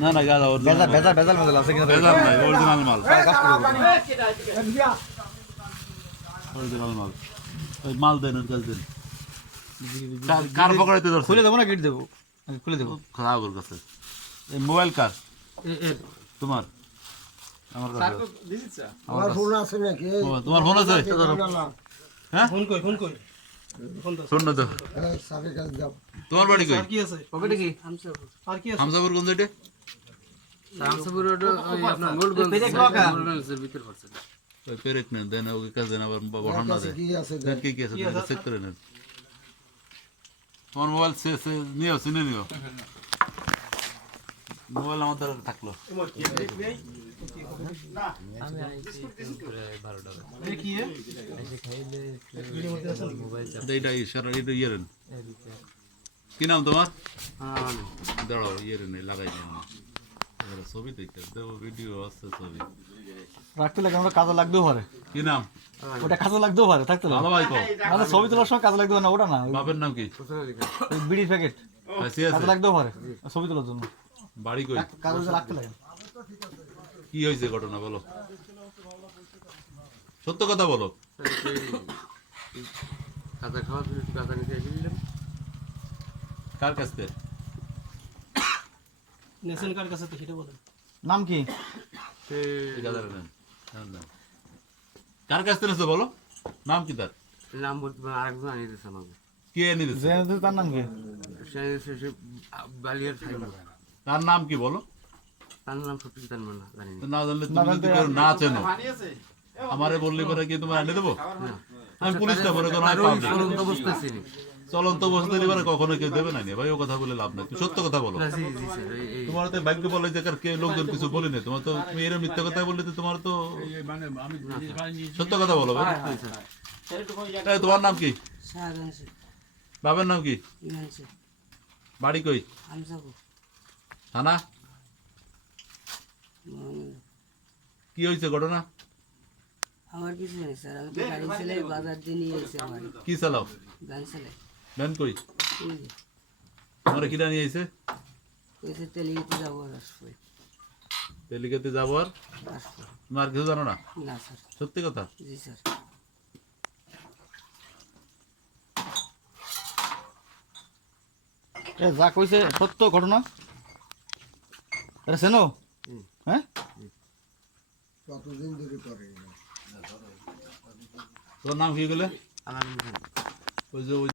না না গাদা বেজাল বেজাল বেজাল বেজাল আছে কিনা বেজাল নাই অরিজিনাল মাল কাজ করে অরিজিনাল মাল ওই মাল দেন ওর কাছে দেন কার পকেটে ধরছ খুলে দেবো না গিট দেবো খুলে দেবো খারাপ ওর কাছে এই মোবাইল কার তোমার আমার কাছে আমার ফোন আছে নাকি তোমার ফোন আছে হ্যাঁ ফোন কই শোন না তো সাবেক কাছে যাও তোমার বাড়ি কই আর কি আছে পকেটে কি আর কি আছে হামজাপুর কোন সাইডে রামসাপুর রোড ওই আপনার গোলগঞ্জ গোলগঞ্জের ভিতর পড়ছে ওই পেরেক নেন দেন ওকে কাছে দেন আবার বহান না দেন কি আছে দেন কি আছে চেক করে নেন তোমার মোবাইল নিও চিনে নিও মোবাইল আমাদের থাকলো আমি আইছি প্রায় 12 টাকা এই কি এ এসে খাইলে মোবাইল চাপ এইটা ইশারা এটা ইয়েরেন কি নাম তোমার হ্যাঁ দাঁড়াও ইয়েরেন লাগাই নাও ছবি দেখতে দেবো ভিডিও আছে ছবি রাখতে লাগে আমরা কাজে লাগতেও পারে কি নাম ওটা কাজে লাগতেও পারে থাকতে ভালো ভাই কো মানে ছবি তোলার সময় কাজে লাগতে পারে না ওটা না বাপের নাম কি ওই বিড়ি প্যাকেট আছে কাজে লাগতেও পারে ছবি তোলার জন্য বাড়ি কই কাজে রাখতে লাগে কি হয়েছে ঘটনা বলো সত্য কথা বলো কাঁচা খাওয়া ছিল একটু কাঁচা নিতে এসেছিলাম কার কাছ থেকে নেশন কার কাছে তো সেটা বলেন নাম কি এই গাদারে নেন নেন। কার কাছ থেকে বলো নাম কি তার নাম বলতে আরেকজন আনিয়ে দিয়েছে আমাকে কে এনে দিচ্ছে জেনে তার নাম কি সে বালিয়ার সাইড তার নাম কি বলো তার নাম সত্যি জানবো না জানি না না জানলে তুমি যদি কেউ না চেনো আমারে বললে পরে কি তোমার এনে দেবো আমি পুলিশটা মনে করো আমি public। চলন্ত বসতেছি চলন্ত বসতে এবারে কখনো কেউ দেবে না ভাই ও কথা বলে লাভ নাই তুমি সত্য কথা বলো জি জি স্যার এই তোমার তো ভাগ্য বলে যে কে লোকজন কিছু বলি না তোমার তো তুমি এর মিথ্যা কথা বললে তো তোমার তো সত্য কথা বলো ভাই এই, তোমার নাম কি বাবার নাম কি বাড়ি কই থানা কি হয়েছে ঘটনা আমার কিছু নেই স্যার আমি তো গাড়ি চালাই বাজার দিয়ে নিয়ে এসে আমার কি চালাও গান চালাই ভ্যান কই এই যে তোমার কিনা নিয়ে আইছে কইছে তেলিগিতে যাবো আর আসবো তেলিকাতে যাবো আর আসবো তোমার কিছু জানো না না স্যার সত্যি কথা জি স্যার এ যা কইছে সত্য ঘটনা আরে শোনো হ্যাঁ কতদিন ধরে করে তোর নাম কি গেলে আমার ওই যে